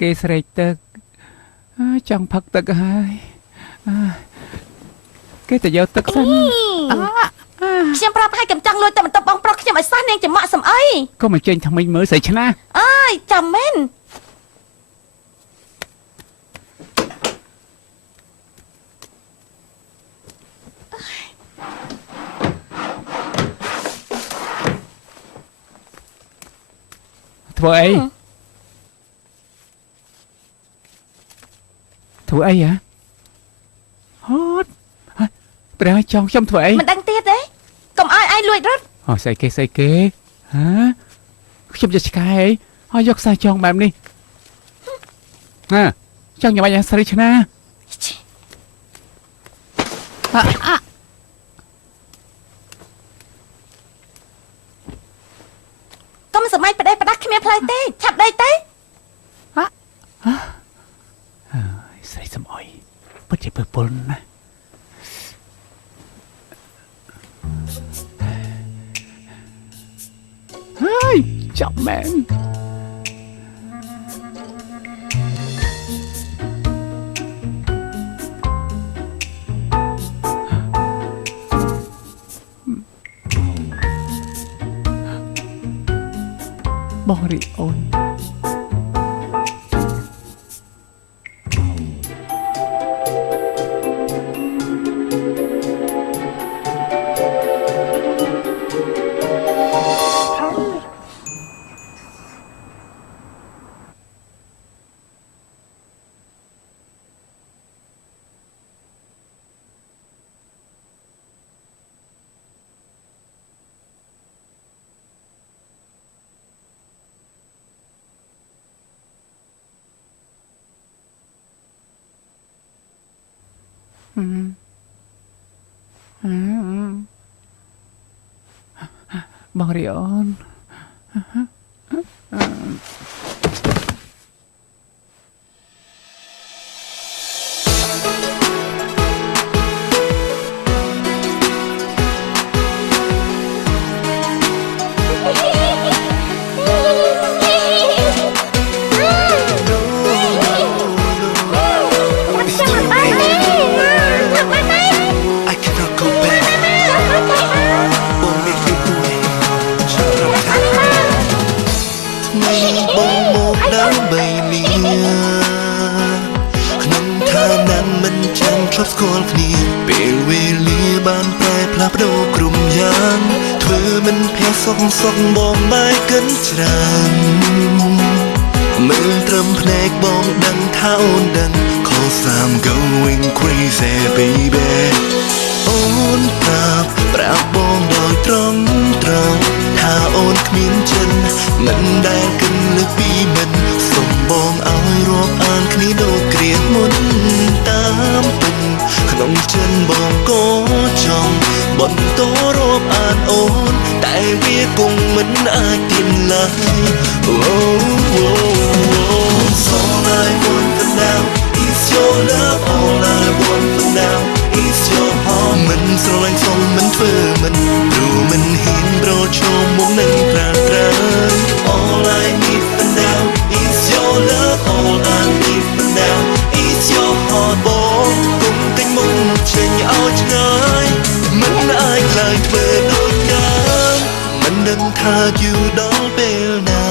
គេស្រែកទឹកចង់ផឹកទឹកហើយគេទៅយកទឹកសិនខ្ញុំប្រាប់ឲ្យកំចង់លួចទៅបន្ទប់បងប្រុសខ្ញុំឲ្យសោះនាងចំមាក់សំអីក៏មកចេញថ្មិញមើលស្រីឆ្នាអើយចាំមែនធ្វើអីហ៎ហត់ព្រះចង់ខ្ញុំធ្វើអីមិនដឹងទៀតទេកុំឲ្យឯងលួចរត់ស្អីគេហ៎ខ្ញុំជាឆ្កែអីឲ្យយកខ្សែចងបែបនេះចង់ញ៉ាំអាស្រីឆ្នាកុំសម័យផ្ដេសផ្ដាស់គ្មានផ្លូវទេឆាប់ដេកទៅស្រីសំអុយពិតជាពើពលណាហើយចាប់មែនបងរីអូនបងរីអូនស្គាល់គ្នាពេលវេលាបានប្រែផ្លាស់ប្ដូរក្រុមយ៉ាងធ្វើមិនភ័យសុកបងបែកកិនច្រើនមើលត្រឹមភ្នែកបងដឹងថាអូនដឹង Cause I'm going crazy baby អូនប្រាប់បងដោយត្រង់ថាអូនគ្មានចិនមិនដែលគិនលើពីមិនសុំបងឲ្យរាប់អានគ្នាដូចគ្រាមុនតាមពិតក្នុងចិនបងក៏ចង់បន្តរាប់អានអូនតែវាគង់មិនអាចទៀមឡើយ All I want for now is your love All I want for now is your heart មិនស្រឡាញ់សុំមិនធ្វើមិនព្រោះមិនហ៊ានប្រឈមមុខនឹងប្រាថ្នា All I need for now is your love All I need for now is your heart បងគុំតែមុំចេញឲ្យឆ្ងាយមិនអាចខ្លាចធ្វើដូចយ៉ាងមិនដឹងថាយូរដល់ពេលណា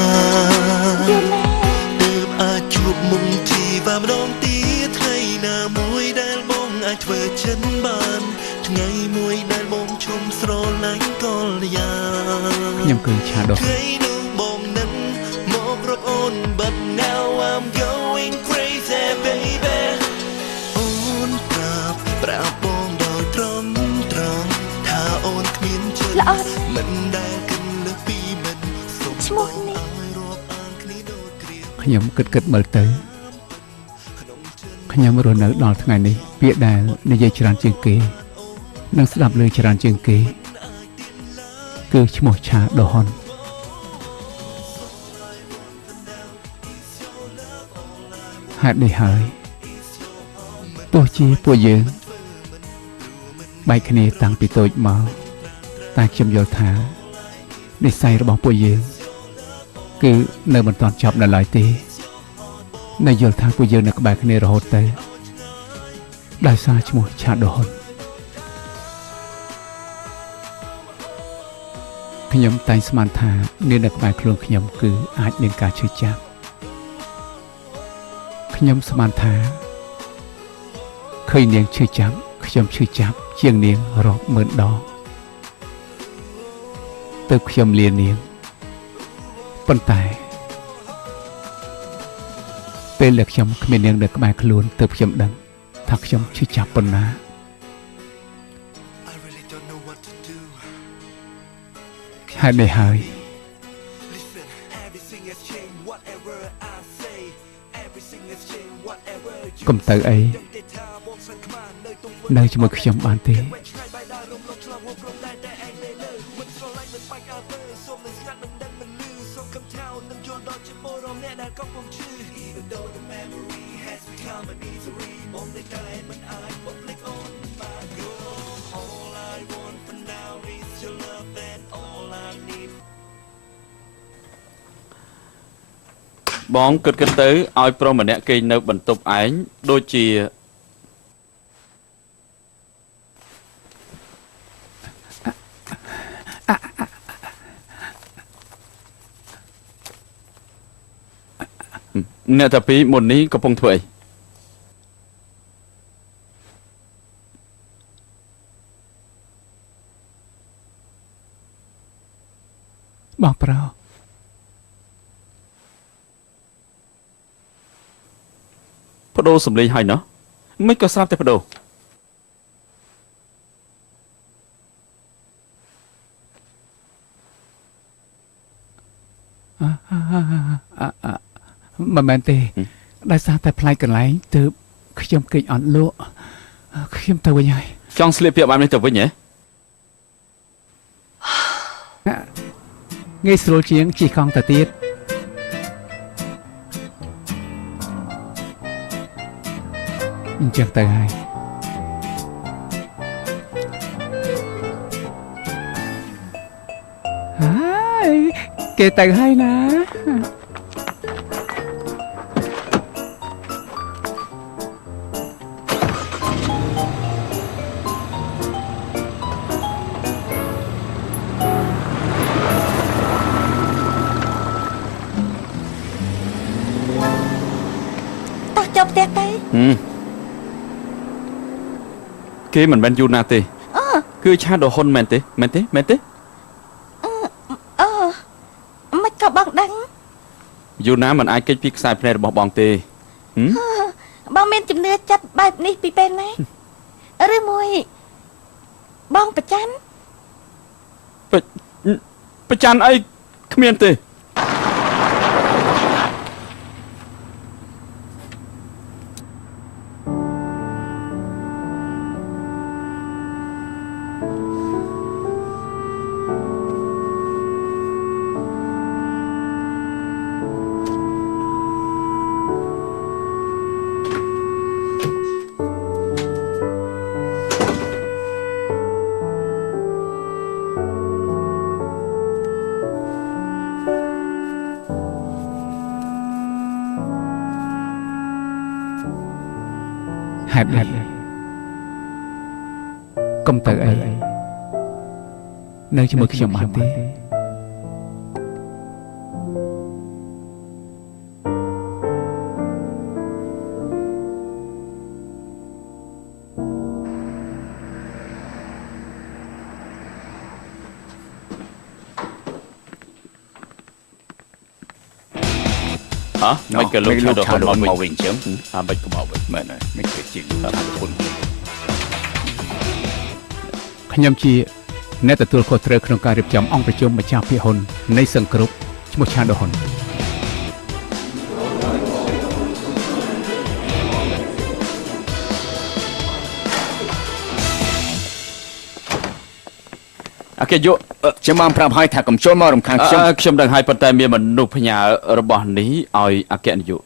ទើបអាចជួបមុខជីវ៉ាម្ដងទៀតថ្ងៃណាមួយដែលបងអាចធ្វើចិនបានថ្ងៃមួយដែលបងជុំស្រឡាញ់កលយ៉ាងខ្ញុំគឺឆាដោះថ្ងៃនោះបងនឹងមករកអូន But now I'm going crazy baby អូនប្រាប់បងដោយត្រង់ថាអូនគ្មានចិត្តមិនដែលគិតលើពីមិនសុំឈ្មោះនេះខ្ញុំគិតមើលទៅខ្ញុំរស់នៅដល់ថ្ងៃនេះពាក្យដែលនិយាយច្រើនជាងគេនិងស្ដាប់ឮច្រើនជាងគេគឺឈ្មោះឆាដូហុនហេតុនេះហើយទោះជាពួកយើងបែកគ្នាតាំងពីតូចមកតែខ្ញុំយល់ថា និស័យរបស់ពួកយើងគឺនៅមិនទាន់ចប់នៅឡើយទេនៅយល់ថាពួកយើងនៅក្បែរគ្នារហូតទៅដោយសារឈ្មោះឆាដូនខ្ញុំតែងស្មានថានាងនៅក្បែរខ្លួនខ្ញុំគឺអាចមានការឈឺចាប់ខ្ញុំស្មានថាឃើញនាងឈឺចាប់ខ្ញុំឈឺចាប់ជាងនាងរាប់ម៉ឺនដងទើបខ្ញុំលានាងប៉ុន្តែពេលដែលខ្ញុំគ្មាននាងនៅក្បែរខ្លួនទើបខ្ញុំដឹងថាខ្ញុំឈឺចាប់ប៉ុណ្ណា I really don't know what to do ហេតុនេះហើយ Listen everything has changed whatever I say everything has changed whatever you កុំទៅអីនៅជាមួយខ្ញុំបានទេបងគិតទៅឲ្យប្រុសម្នាក់គេងនៅបន្ទប់ឯងដូចជាអ្នកតាពីមុននេះកំពុងធ្វើអីបងប្រោបដូរសំលេងហើយណោះមិនក៏ស្រាប់តែបដូរមិនមែនទេដោយសារតែផ្លាយកន្លែងទើបខ្ញុំគេចអត់លក់ខ្ញុំទៅវិញហើយចង់ស្លៀកពាក់បែបនេះទៅវិញហ៎ងាយស្រួលជាងជិះកង់ទៅទៀតអញ្ចឹងទៅហើយហើយគេទៅហើយណាតោះចុះផ្ទះទៅគេមិនមែនយូណាទេគឺឆាដូហ៊ុនមែនទេមែនទេមិនក៏បងដឹងយូណាមិនអាចគេចពីខ្សែភ្នែករបស់បងទេបងមានជំនឿចិត្តបែបនេះពីពេលណាឬមួយបងប្រច័នប្រច័នអីគ្មានទេហេតុកុំទៅអីនៅជាមួយខ្ញុំបានទេមិនក៏លោកឆាដូហ៊ុនមកវិញចឹងមិនក៏មកវិញមែនហើយមិនគេជាថាហ៊ុនខ្ញុំជាអ្នកទទួលខុសត្រូវក្នុងការរៀបចំអង្គប្រជុំម្ចាស់ភាគហ៊ុននៃសង្គ្រប់ឈ្មោះឆាដូហ៊ុនអគេយកខ្ញុំបានប្រាប់ឲ្យថាកុំចូលមករំខានខ្ញុំដឹងហើយប៉ុន្តែមានមនុស្សផ្ញើរបស់នេះឲ្យអគ្គនាយក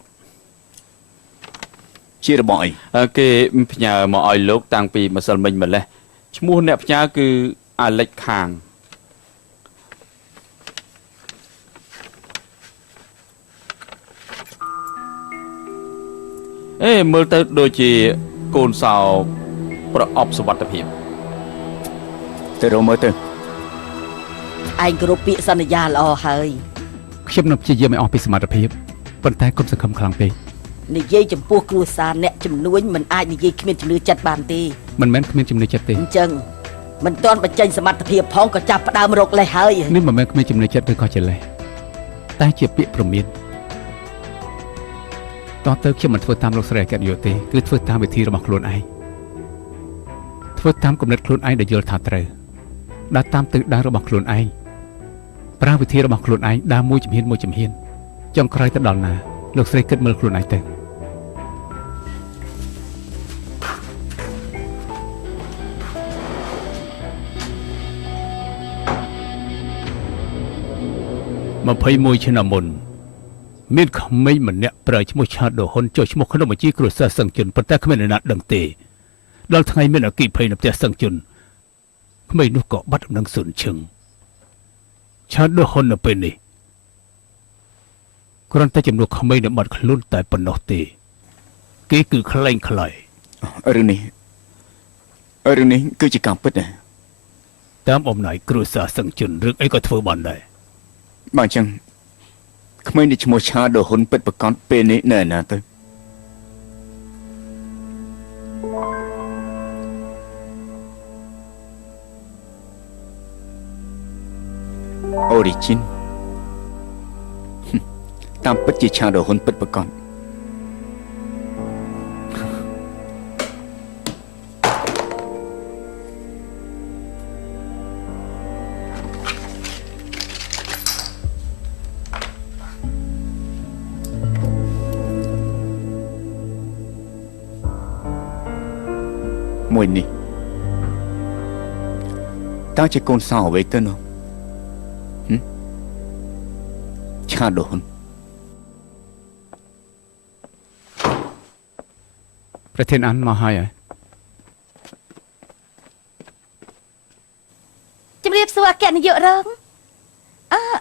ជារបស់អីគេផ្ញើមកឲ្យលោកតាំងពីម្សិលមិញម្លេះឈ្មោះអ្នកផ្ញើគឺអាលិចខាង អេមើលទៅដូចជាកូនសោប្រអប់សុវត្ថិភាព ទៅរកមើលទៅ ឯងគ្រប់ពាក្យសន្យាល្អហើយ ខ្ញុំនឹងព្យាយាមឲ្យអស់ពីសមត្ថភាពប៉ុន្តែកុំសង្ឃឹមខ្លាំងពេក និយាយចំពោះគ្រួសារអ្នកជំនួញមិនអាចនិយាយគ្មានជំនឿចិត្តបានទេ មិនមែនគ្មានជំនឿចិត្តទេ អញ្ចឹងមិនទាន់បញ្ចេញសមត្ថភាពផងក៏ចាប់ផ្ដើមរកលេសហើយ នេះមិនមែនគ្មានជំនឿចិត្តឬក៏ចេះលេសតែជាពាក្យព្រមានតោះទៅខ្ញុំមិនធ្វើតាមលោកស្រីអគ្គនាយកទេគឺធ្វើតាមវិធីរបស់ខ្លួនឯងធ្វើតាមគំនិតខ្លួនឯងដែលយល់ថាត្រូវដើរតាមទិសដៅរបស់ខ្លួនឯងប្រើវិធីរបស់ខ្លួនឯងដើរមួយជំហានមួយជំហានចុងក្រោយទៅដល់ណាលោកស្រីគិតមើលខ្លួនឯងទៅ21ឆ្នាំមុនមានក្មេងម្នាក់ប្រើឈ្មោះឆាតដូហ៊ុនចុះឈ្មោះក្នុងបញ្ជីគ្រួសារសឹងជុនប៉ុន្តែគ្មានអ្នកណាដឹងទេដល់ថ្ងៃមានអគិភ័យនៅផ្ទះសឹងជុនក្មេងនោះក៏បាត់ដំណឹងស៊ុនឈឹងឆាតដូហ៊ុននៅពេលនេះគ្រាន់តែចំនួនក្មេងនៅបាត់ខ្លួនតែប៉ុណ្ណោះទេគេគឺខ្លែងខ្លាយ រឿងនេះគឺជាការពិតណា តាមអំណាចគ្រួសារសឹងជុនរឿងអីក៏ធ្វើបានដែរ បើអញ្ចឹងក្មេងនេះឈ្មោះឆាដូហ៊ុនពិតប្រកបពេលនេះនៅឯណាទៅអូរីជីនតាមពិតជាឆាដូហ៊ុនពិតប្រកប មួយនេះតើជាកូនសោអ្វីទៅនោះឆាដូហ៊ុន ប្រធានអានមកហើយ ជំរាបសួរអគ្គនាយករង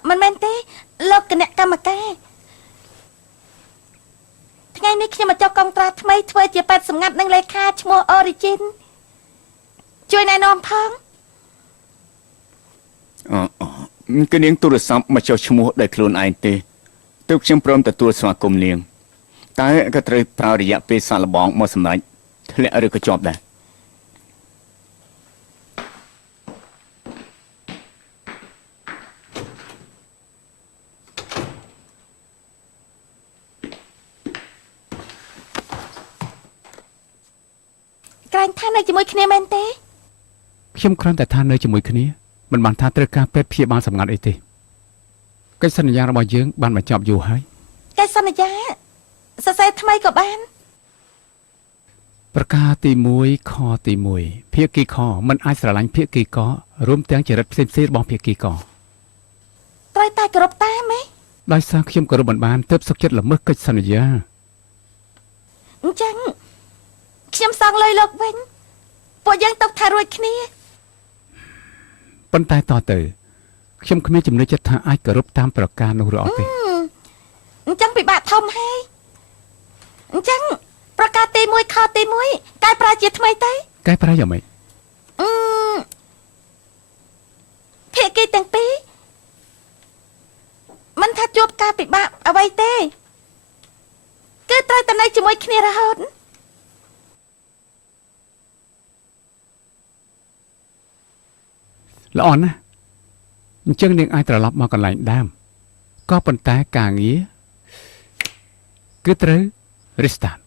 មិនមែនទេលោកគណៈកម្មការថ្ងៃនេះខ្ញុំមកចុះកងត្រាថ្មីធ្វើជាប៉ែតសម្ងាត់នឹងលេខាឈ្មោះ Origin ជួយណែនាំផង គឺនាងទូរស័ព្ទមកចុះឈ្មោះដោយខ្លួនឯងទេទើបខ្ញុំព្រមទទួលស្វាគមន៍នាងតែក៏ត្រូវប្រើរយៈពេលសាកល្បងមកសម្រេចធ្លាក់ឬក៏ជាប់ដែរ ក្រែងថានៅជាមួយគ្នាមែនទេ ខ្ញុំគ្រាន់តែថានៅជាមួយគ្នាមិនបានថាត្រូវការពេទ្យព្យាបាលសម្ងាត់អីទេកិច្ចសន្យារបស់យើងបានបញ្ចប់យូរហើយ កិច្ចសន្យាសរសេរថ្មីក៏បាន ប្រការទី1ខទី1ភាគីខមិនអាចស្រឡាញ់ភាគីករួមទាំងចរិតផ្សេងៗរបស់ភាគីក ត្រូវតែគោរពតាមទេ ដោយសារខ្ញុំគោរពមិនបានទើបសុខចិត្តល្មើសកិច្ចសន្យា អញ្ចឹងខ្ញុំសងលុយលោកវិញពួកយើងຕົកថារួចគ្នា ប៉ុន្តែតទៅខ្ញុំគ្មានចំណុចចិត្តថាអាចគោរពតាមប្រការនោះឬអត់ទេ អញ្ចឹងពិបាកធំហើយអញ្ចឹងប្រកាសទី1ខទី1កែប្រែជាថ្មីទៅ កែប្រែយ៉ាងម៉េច ភាគីទាំងពីរមិនថាជួបការពិបាកអ្វីទេគឺត្រូវតែនៅជាមួយគ្នារហូត ល្អណាស់អញ្ចឹងនាងអាចត្រឡប់មកកន្លែងដើមក៏ប៉ុន្តែការងារគឺត្រូវ restart